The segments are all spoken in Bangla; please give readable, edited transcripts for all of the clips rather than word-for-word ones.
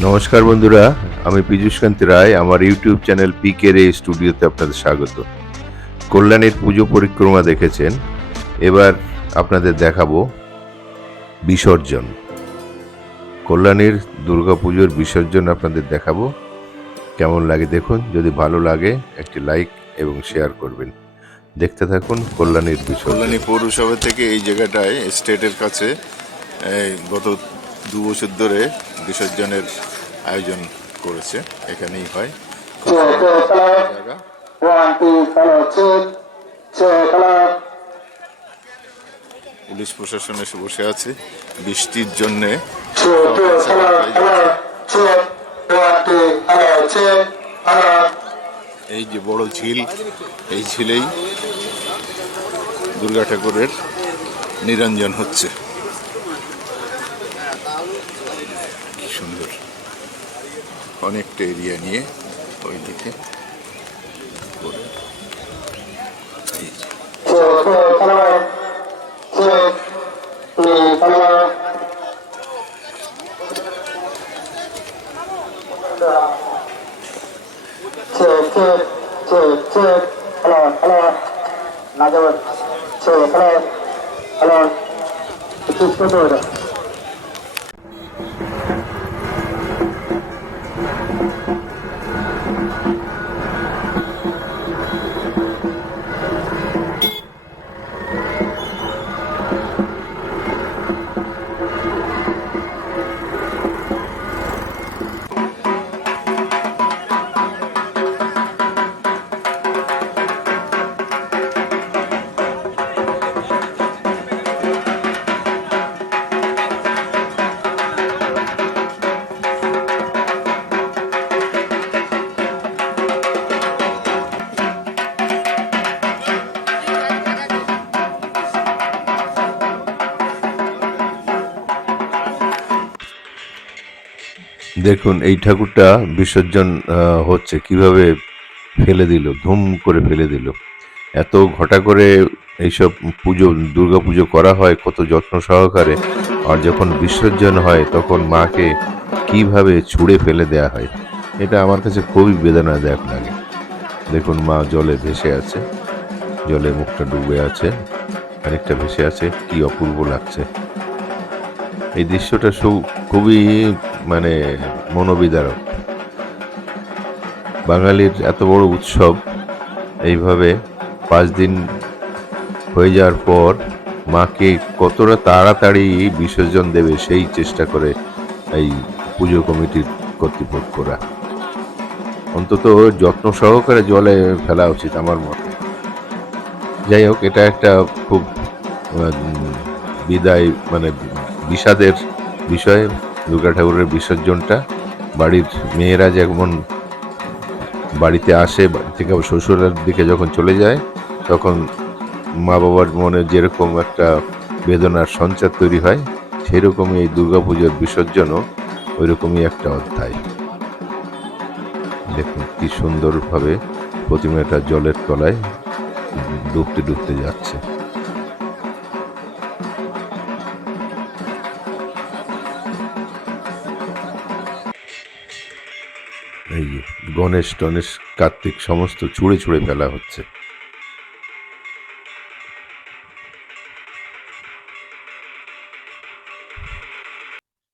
নমস্কার বন্ধুরা, আমি পীযূষকান্তি রায়। আমার ইউটিউব চ্যানেল পিকে স্টুডিওতে আপনাদের স্বাগত। কল্যাণীর পুজো পরিক্রমা দেখেছেন, এবার আপনাদের দেখাবো বিসর্জন। কল্যাণীর দুর্গাপুজোর বিসর্জন আপনাদের দেখাবো। কেমন লাগে দেখুন, যদি ভালো লাগে একটি লাইক এবং শেয়ার করবেন। দেখতে থাকুন কল্যাণীর বিসর্জন। কল্যাণী পৌরসভা থেকে এই জায়গাটায় স্টেটের কাছে গত 2 বছর ধরে বিসর্জনের আয়োজন করেছে। এখানেই হয় জায়গা। পুলিশ প্রশাসন এসে বসে আছে বৃষ্টির জন্যে। এই যে বড় ঝিল, এই ঝিলেই দুর্গা ঠাকুরের নিরঞ্জন হচ্ছে। কি সুন্দর, অনেকটা এরিয়া নিয়ে ওই দিকে দেখুন এই ঠাকুরটা বিসর্জন হচ্ছে, কিভাবে ফেলে দিল, ধুম করে ফেলে দিল। এত ঘটা করে এইসব পুজো, দুর্গা পুজো করা হয় কত যত্ন সহকারে, আর যখন বিসর্জন হয় তখন মাকে কিভাবে ছুঁড়ে ফেলে দেয়া হয়, এটা আমার কাছে খুবই বেদনাদায়ক লাগে। দেখুন মা জলে ভেসে আছে, জলে মুখটা ডুবে আছে, খানিকটা ভেসে আছে, কি অপূর্ব লাগছে এই দৃশ্যটা। খুবই মানে মনোবিদারক। বাঙালির এত বড় উৎসব এইভাবে 5 দিন হয়ে যাওয়ার পর মাকে কতটা তাড়াতাড়ি বিসর্জন দেবে সেই চেষ্টা করে এই পুজো কমিটির কর্তৃপক্ষরা। অন্তত যত্ন সহকারে জলে ফেলা উচিত আমার মতে। যাই হোক, এটা একটা খুব বিদায় মানে বিষাদের বিষয়। দুর্গা ঠাকুরের বিসর্জনটা, বাড়ির মেয়েরা যেমন বাড়িতে আসে, বাড়ি থেকে শ্বশুরের দিকে যখন চলে যায়, তখন মা বাবার মনে যেরকম একটা বেদনার সঞ্চার তৈরি হয়, সেই রকমই এই দুর্গাপুজোর বিসর্জনও ওই রকমই একটা অধ্যায়। দেখুন কি সুন্দরভাবে প্রতিমাটা জলের তলায় ডুবতে ডুবতে যাচ্ছে। এই যে গণেশ টনেশ কার্তিক সমস্ত ছুঁড়ে ছুঁড়ে ফেলা হচ্ছে।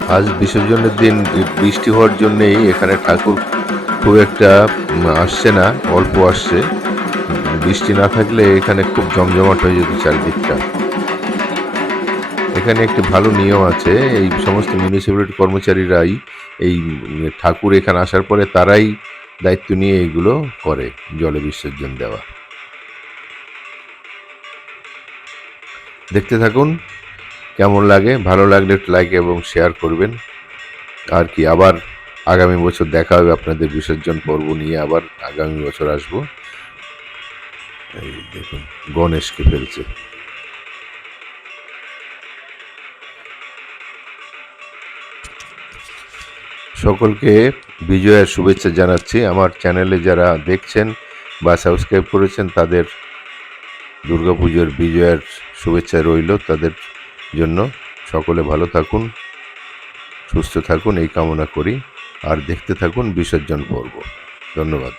আজ বিসর্জনের দিন বৃষ্টি হওয়ার জন্যেই এখানে ঠাকুর খুব একটা আসছে না, অল্প আসছে। বৃষ্টি না থাকলে এখানে খুব জমজমাট হয়ে যেত চারিদিকটা। এখানে একটি ভালো নিয়ম আছে, এই সমস্ত মিউনিসিপ্যালিটি কর্মচারীরাই এই ঠাকুর এখানে আসার পরে তারাই দায়িত্ব নিয়ে এইগুলো করে, জলে বিসর্জন দেওয়া। দেখতে থাকুন, কেমন লাগে, ভালো লাগলে একটু লাইক এবং শেয়ার করবেন। আর কি, আবার আগামী বছর দেখা হবে আপনাদের বিসর্জন পর্ব নিয়ে, আবার আগামী বছর আসবো। এই দেখুন গণেশকে ফেলছে। সকলকে বিজয়ার শুভেচ্ছা জানাচ্ছি। আমার চ্যানেলে যারা দেখছেন বা সাবস্ক্রাইব করেছেন তাদের দুর্গাপুজোর বিজয়ার শুভেচ্ছা রইল তাদের জন্য। সকলে ভালো থাকুন, সুস্থ থাকুন এই কামনা করি। আর দেখতে থাকুন বিসর্জন পর্ব। ধন্যবাদ।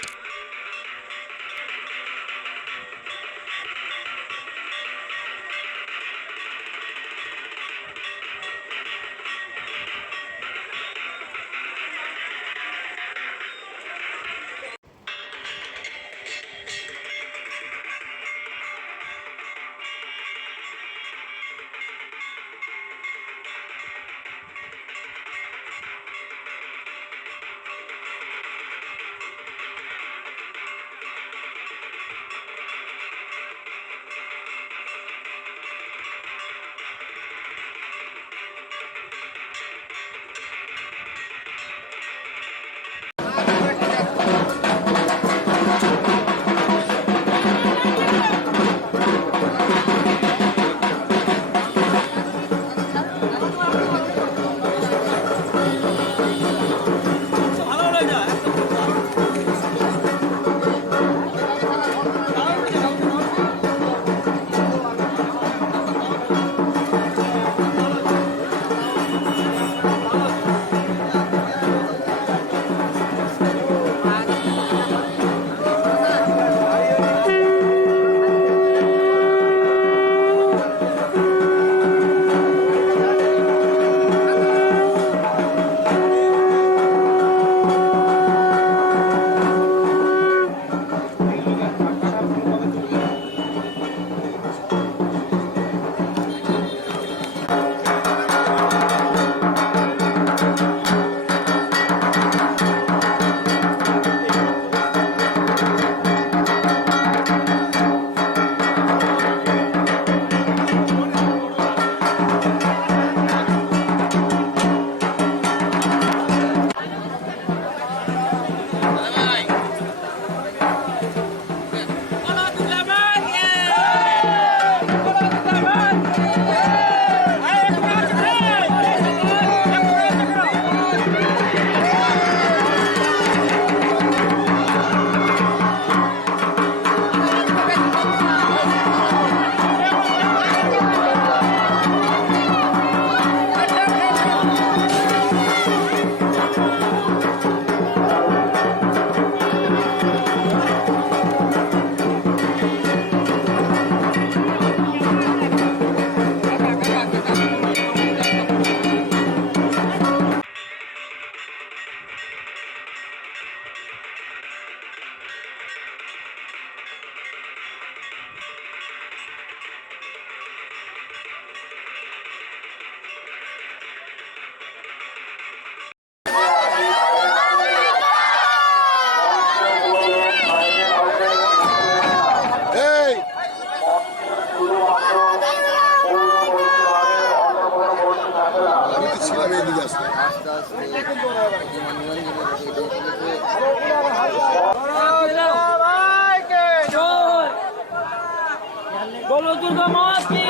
बोलो दुर्गा माँ की।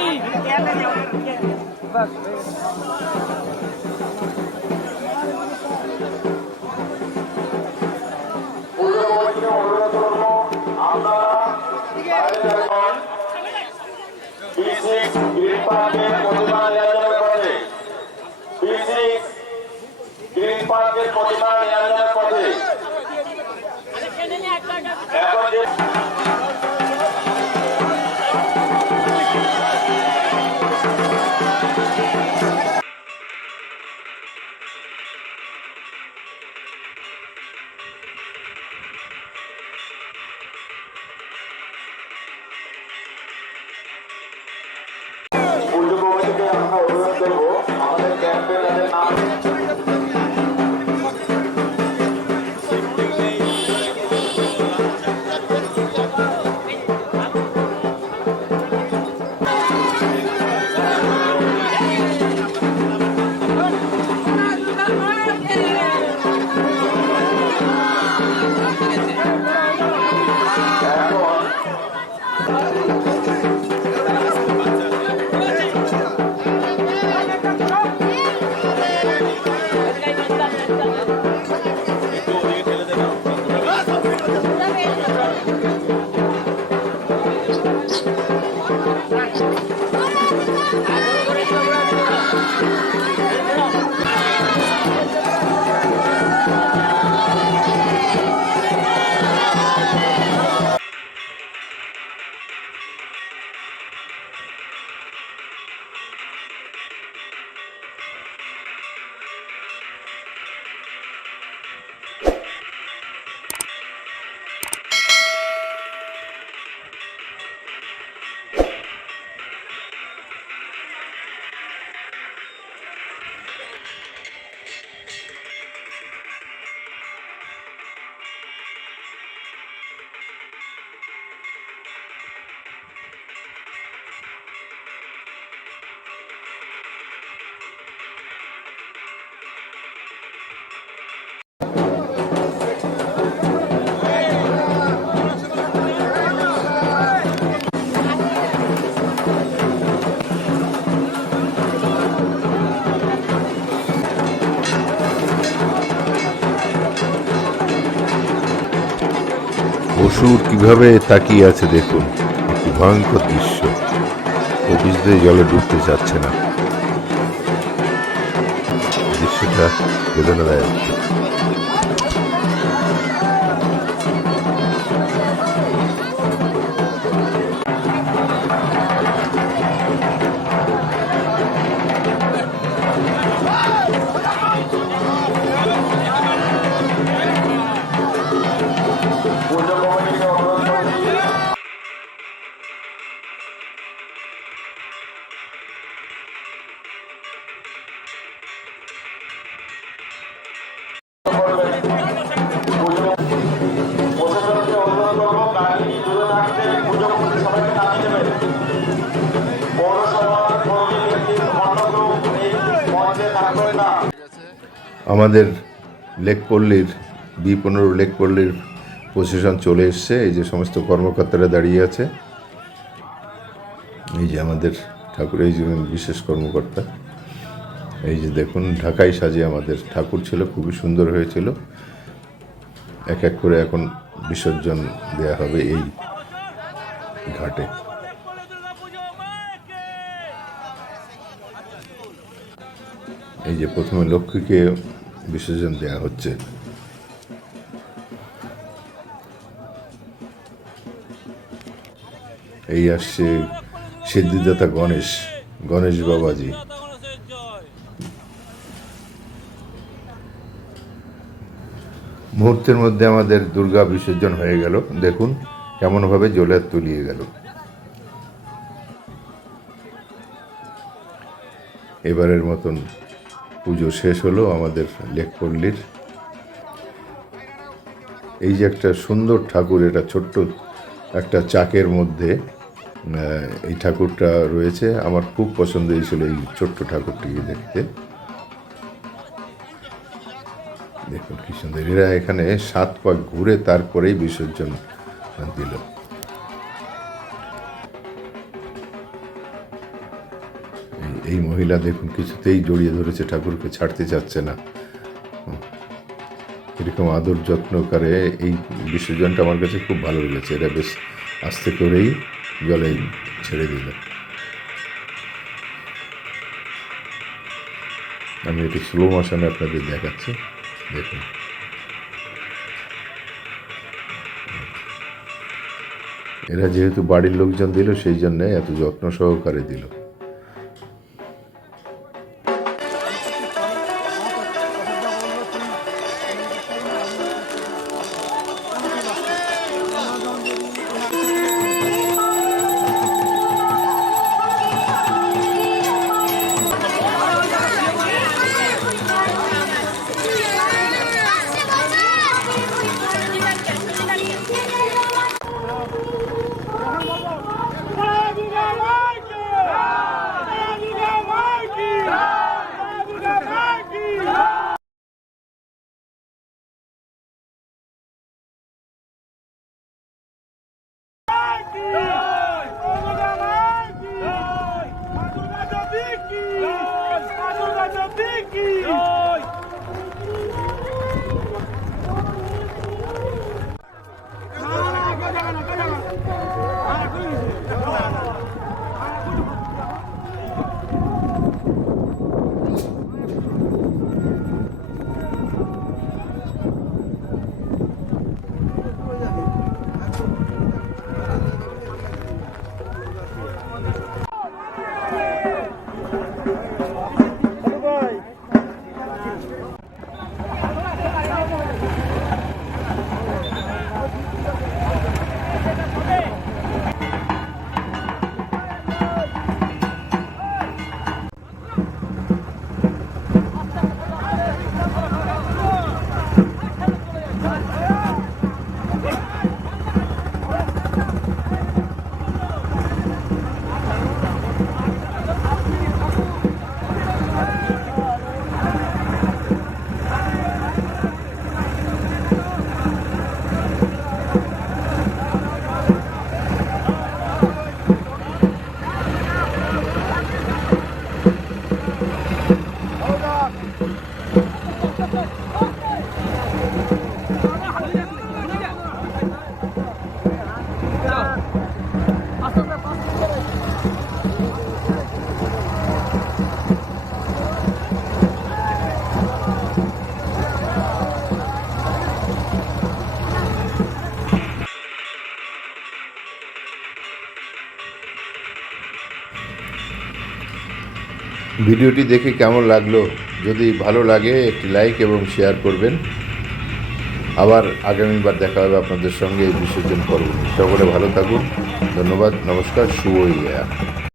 बस গ্রিন পার্কের প্রতিমা নিরঞ্জনের পথে গ্রিন পার্কের প্রতিমা নিরঞ্জনের পথে এখন যে পুজো কমিটিকে আমরা অনুরোধ করবো আমাদের ক্যাম্পে তাদের নাম অসুর কিভাবে তাকিয়ে আছে দেখুন, কি ভয়ঙ্কর দৃশ্য। অফিস দিয়ে জলে ডুবতে চাচ্ছে না, দৃশ্যটা বেদনাদায়ক। পুজো কমিটিকে অনুরোধ করছি প্রশাসনকে অনুরোধ করবো গাড়ি দূরে থাকতে পুজো কমিটি সবাইকে নামিয়ে দেবেন। পৌরসভার কর্মী ব্যক্তির অন্যতম এই মঞ্চে থাকবেন না। আমাদের লেকপল্লীর B15 লেকপল্লীর প্রশাসন চলে এসছে। এই যে সমস্ত কর্মকর্তারা দাঁড়িয়ে আছে, এই যে আমাদের ঠাকুরের এই যে বিশেষ কর্মকর্তা, এই যে দেখুন ঢাকাই সাজে আমাদের ঠাকুর ছিল, খুবই সুন্দর হয়েছিল। এক এক করে এখন বিসর্জন দেয়া হবে এই ঘাটে। এই যে প্রথমে লক্ষ্মীকে বিসর্জন দেয়া হচ্ছে। এই আসছে সিদ্ধিদাতা গণেশ বাবাজি। মুহূর্তের মধ্যে আমাদের দুর্গা বিসর্জন হয়ে গেল। দেখুন কেমনভাবে জলে তলিয়ে গেল। এবারের মতন পুজো শেষ হলো আমাদের লেকপল্লীর। এই যে একটা সুন্দর ঠাকুর, এটা ছোট্ট একটা চাকের মধ্যে এই ঠাকুরটা রয়েছে। আমার খুব পছন্দ হয়েছিল এই ছোট্ট ঠাকুরটিকে দেখতে। দেখুন কি সুন্দর। এরা এখানে 7 পাক ঘুরে তারপরেই বিসর্জন দিল। এই মহিলা দেখুন কিছুতেই জড়িয়ে ধরেছে ঠাকুরকে, ছাড়তে চাচ্ছে না। এরকম আদর যত্ন করে এই বিসর্জনটা আমার কাছে খুব ভালো লেগেছে। এরা বেশ আস্তে করেই জলে ছেড়ে দিল। আমি একটু স্লো মোশনে আপনাদের দেখাচ্ছি, দেখুন। এরা যেহেতু বাড়ির লোকজন দিল, সেই জন্য এত যত্ন সহকারে দিল। ভিডিওটি দেখে কেমন লাগলো? যদি ভালো লাগে একটি লাইক এবং শেয়ার করবেন। আবার আগামীবার দেখা হবে আপনাদের সঙ্গে এই বিসর্জন পর্ব নিয়ে। সকলে ভালো থাকুন। ধন্যবাদ, নমস্কার, শুভ বিজয়া।